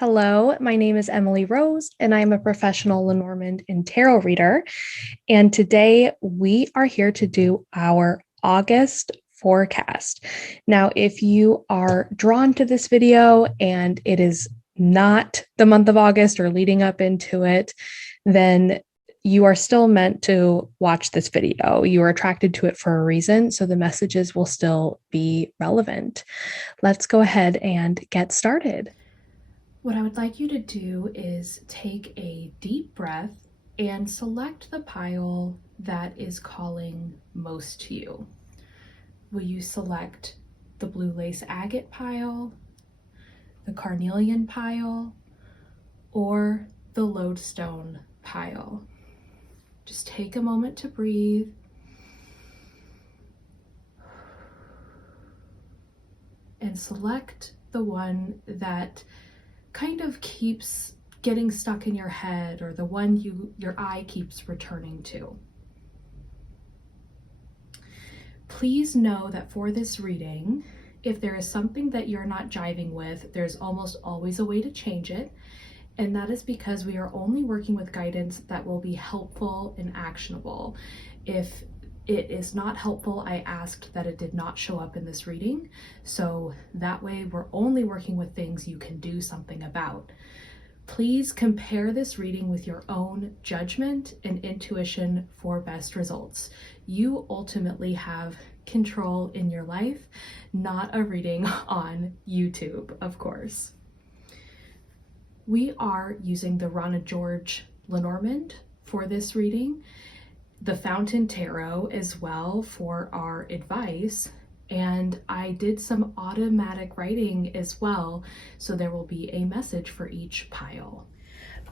Hello, my name is Emily Rose, and I am a professional Lenormand and Tarot reader. And today we are here to do our August forecast. Now, if you are drawn to this video and it is not the month of August or leading up into it, then you are still meant to watch this video. You are attracted to it for a reason, so the messages will still be relevant. Let's go ahead and get started. What I would like you to do is take a deep breath and select the pile that is calling most to you. Will you select the Blue Lace Agate pile, the Carnelian pile, or the Lodestone pile? Just take a moment to breathe. And select the one that kind of keeps getting stuck in your head, or the one your eye keeps returning to. Please know that for this reading, if there is something that you're not jiving with, there's almost always a way to change it. And that is because we are only working with guidance that will be helpful and actionable. If it is not helpful, I asked that it did not show up in this reading. So that way we're only working with things you can do something about. Please compare this reading with your own judgment and intuition for best results. You ultimately have control in your life, not a reading on YouTube, of course. We are using the Rana George Lenormand for this reading, the Fountain Tarot as well for our advice, and I did some automatic writing as well, so there will be a message for each pile.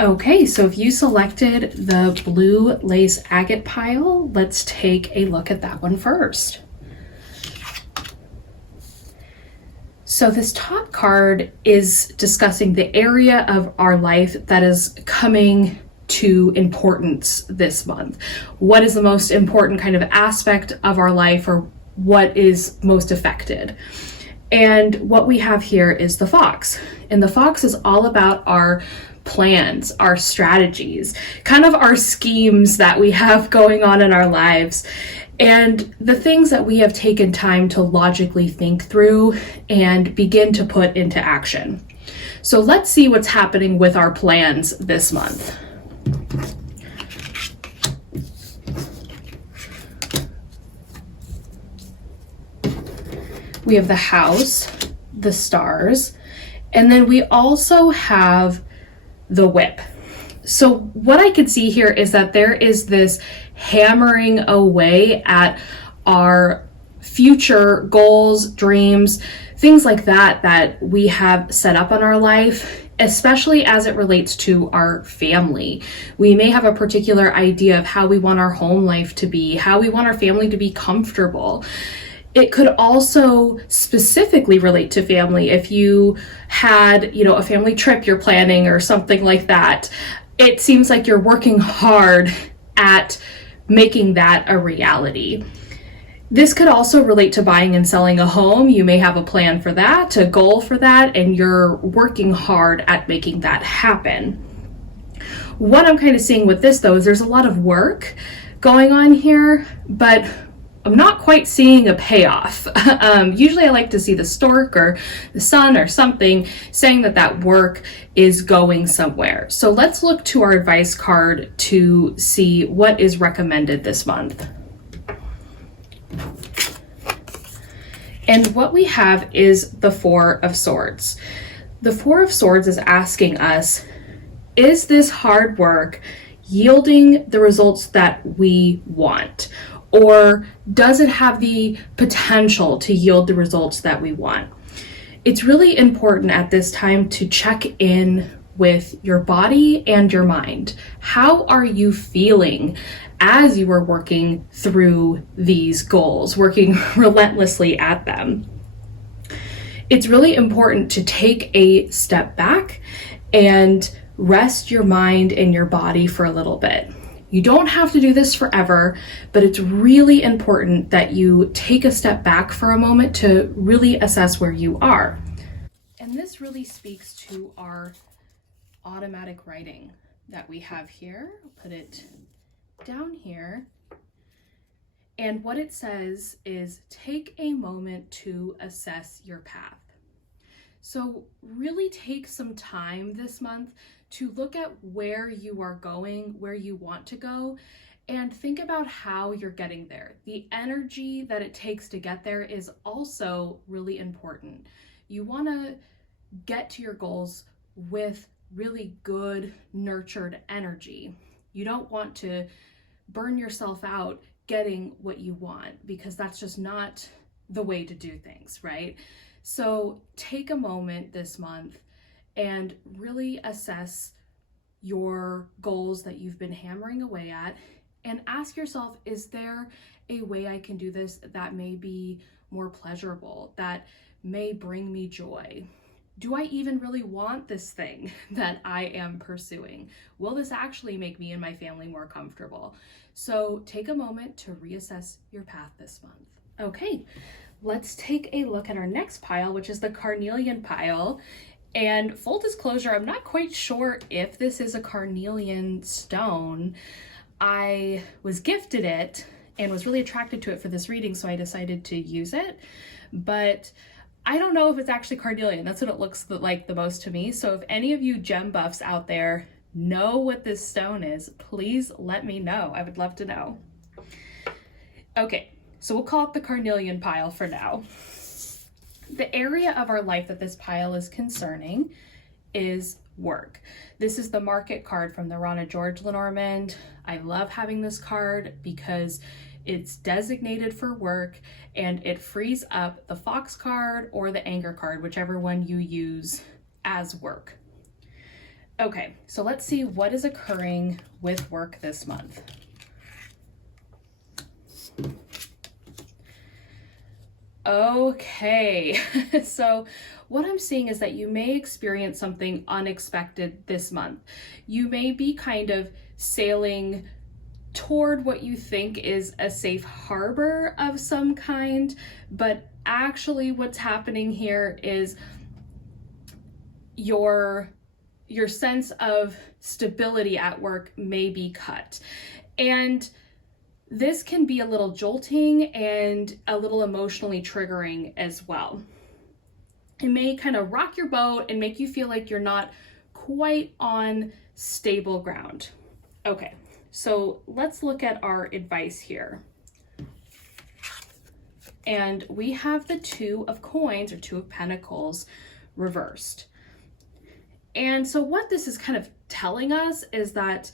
Okay, so if you selected the Blue Lace Agate pile, let's take a look at that one first. So this top card is discussing the area of our life that is coming to importance this month. What is the most important kind of aspect of our life, or what is most affected? And what we have here is the fox. And the fox is all about our plans, our strategies, kind of our schemes that we have going on in our lives, and the things that we have taken time to logically think through and begin to put into action. So let's see what's happening with our plans this month. We have the house, the stars, and then we also have the whip. So what I could see here is that there is this hammering away at our future goals, dreams, things like that we have set up in our life, especially as it relates to our family. We may have a particular idea of how we want our home life to be, how we want our family to be comfortable. It could also specifically relate to family. If you had, a family trip you're planning or something like that, it seems like you're working hard at making that a reality. This could also relate to buying and selling a home. You may have a plan for that, a goal for that, and you're working hard at making that happen. What I'm kind of seeing with this, though, is there's a lot of work going on here, but I'm not quite seeing a payoff. Usually I like to see the stork or the sun or something saying that work is going somewhere. So let's look to our advice card to see what is recommended this month. And what we have is the Four of Swords. The Four of Swords is asking us, is this hard work yielding the results that we want? Or does it have the potential to yield the results that we want? It's really important at this time to check in with your body and your mind. How are you feeling as you are working through these goals, working relentlessly at them? It's really important to take a step back and rest your mind and your body for a little bit. You don't have to do this forever, but it's really important that you take a step back for a moment to really assess where you are. And this really speaks to our automatic writing that we have here. I'll put it down here. And what it says is take a moment to assess your path. So really take some time this month to look at where you are going, where you want to go, and think about how you're getting there. The energy that it takes to get there is also really important. You want to get to your goals with really good, nurtured energy. You don't want to burn yourself out getting what you want, because that's just not the way to do things, right? So take a moment this month and really assess your goals that you've been hammering away at, and ask yourself, is there a way I can do this that may be more pleasurable, that may bring me joy? Do I even really want this thing that I am pursuing? Will this actually make me and my family more comfortable? So take a moment to reassess your path this month. Okay, let's take a look at our next pile, which is the Carnelian pile. And full disclosure, I'm not quite sure if this is a Carnelian stone. I was gifted it and was really attracted to it for this reading, so I decided to use it. But I don't know if it's actually Carnelian. That's what it looks like the most to me. So if any of you gem buffs out there know what this stone is, please let me know. I would love to know. Okay, so we'll call it the Carnelian pile for now. The area of our life that this pile is concerning is work. This is the Market card from the Rana George Lenormand. I love having this card because it's designated for work and it frees up the Fox card or the Anger card, whichever one you use as work. Okay, so let's see what is occurring with work this month. Okay, so what I'm seeing is that you may experience something unexpected this month. You may be kind of sailing toward what you think is a safe harbor of some kind, but actually what's happening here is your sense of stability at work may be cut. And this can be a little jolting and a little emotionally triggering as well. It may kind of rock your boat and make you feel like you're not quite on stable ground. Okay, so let's look at our advice here. And we have the Two of Coins or Two of Pentacles reversed. And so what this is kind of telling us is that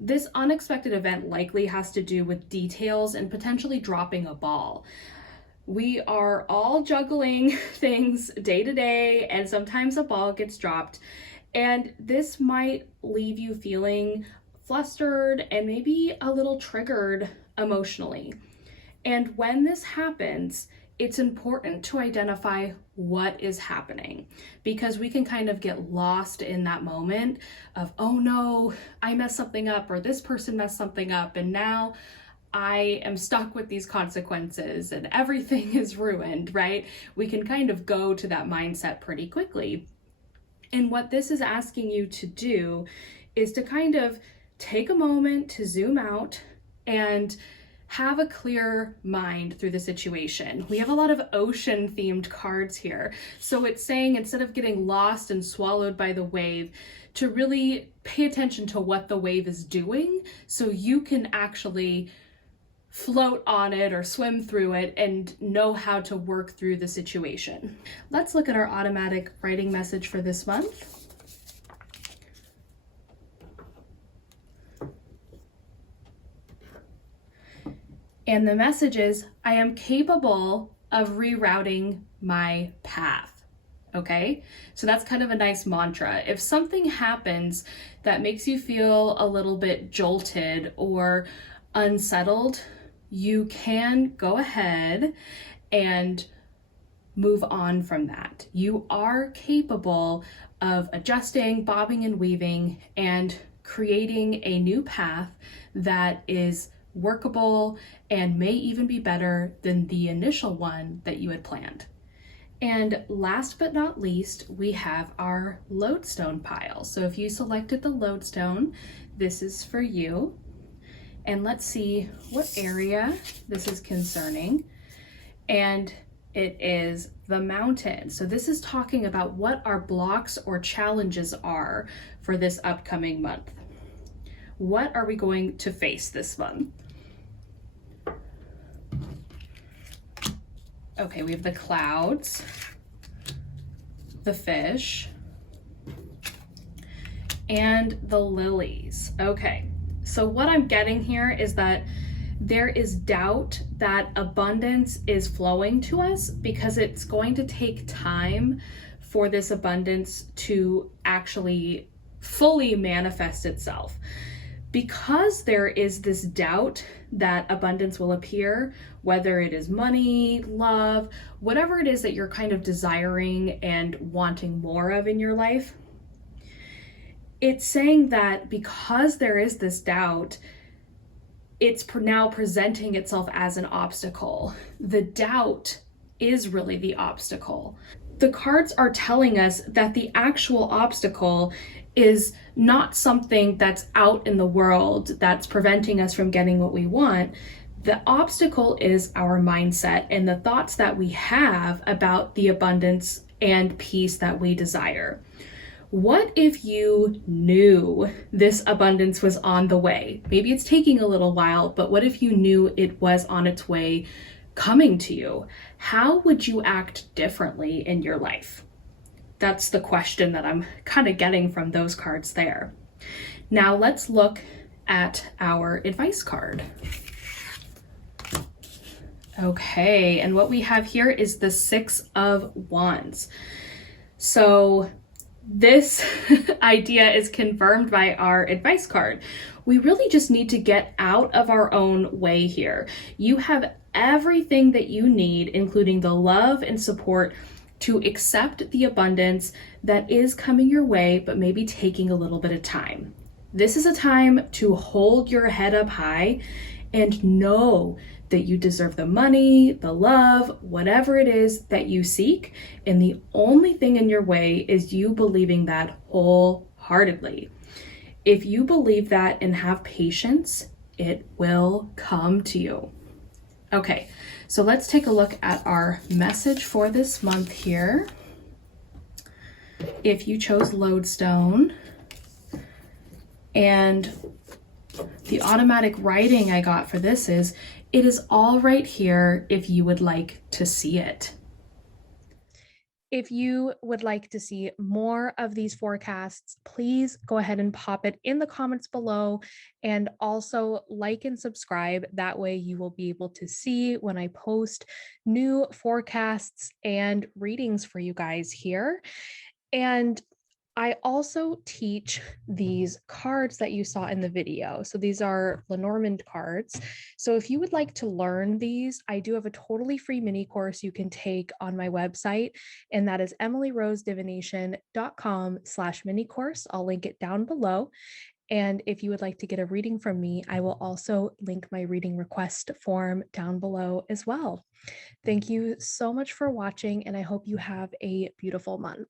this unexpected event likely has to do with details and potentially dropping a ball. We are all juggling things day to day, and sometimes a ball gets dropped, and this might leave you feeling flustered and maybe a little triggered emotionally. And when this happens, it's important to identify what is happening, because we can kind of get lost in that moment of, oh no, I messed something up, or this person messed something up, and now I am stuck with these consequences and everything is ruined, right? We can kind of go to that mindset pretty quickly. And what this is asking you to do is to kind of take a moment to zoom out and have a clear mind through the situation. We have a lot of ocean themed cards here. So it's saying, instead of getting lost and swallowed by the wave, to really pay attention to what the wave is doing so you can actually float on it or swim through it and know how to work through the situation. Let's look at our automatic writing message for this month. And the message is, I am capable of rerouting my path. Okay, so that's kind of a nice mantra. If something happens that makes you feel a little bit jolted or unsettled, you can go ahead and move on from that. You are capable of adjusting, bobbing and weaving, and creating a new path that is workable and may even be better than the initial one that you had planned. And last but not least, we have our Lodestone pile. So if you selected the Lodestone, this is for you. And let's see what area this is concerning. And it is the mountain. So this is talking about what our blocks or challenges are for this upcoming month. What are we going to face this month? Okay, we have the clouds, the fish, and the lilies. Okay, so what I'm getting here is that there is doubt that abundance is flowing to us because it's going to take time for this abundance to actually fully manifest itself. Because there is this doubt that abundance will appear, whether it is money, love, whatever it is that you're kind of desiring and wanting more of in your life, it's saying that because there is this doubt, it's now presenting itself as an obstacle. The doubt is really the obstacle. The cards are telling us that the actual obstacle is not something that's out in the world that's preventing us from getting what we want. The obstacle is our mindset and the thoughts that we have about the abundance and peace that we desire. What if you knew this abundance was on the way? Maybe it's taking a little while, but what if you knew it was on its way coming to you? How would you act differently in your life? That's the question that I'm kind of getting from those cards there. Now let's look at our advice card. Okay, and what we have here is the Six of Wands. So this idea is confirmed by our advice card. We really just need to get out of our own way here. You have everything that you need, including the love and support to accept the abundance that is coming your way, but maybe taking a little bit of time. This is a time to hold your head up high and know that you deserve the money, the love, whatever it is that you seek. And the only thing in your way is you believing that wholeheartedly. If you believe that and have patience, it will come to you. Okay, so let's take a look at our message for this month here. If you chose Lodestone, and the automatic writing I got for this is, it is all right here if you would like to see it. If you would like to see more of these forecasts, please go ahead and pop it in the comments below, and also like and subscribe. That way you will be able to see when I post new forecasts and readings for you guys here. And I also teach these cards that you saw in the video. So these are Lenormand cards. So if you would like to learn these, I do have a totally free mini course you can take on my website, and that is emilyrosedivination.com/mini course. I'll link it down below. And if you would like to get a reading from me, I will also link my reading request form down below as well. Thank you so much for watching, and I hope you have a beautiful month.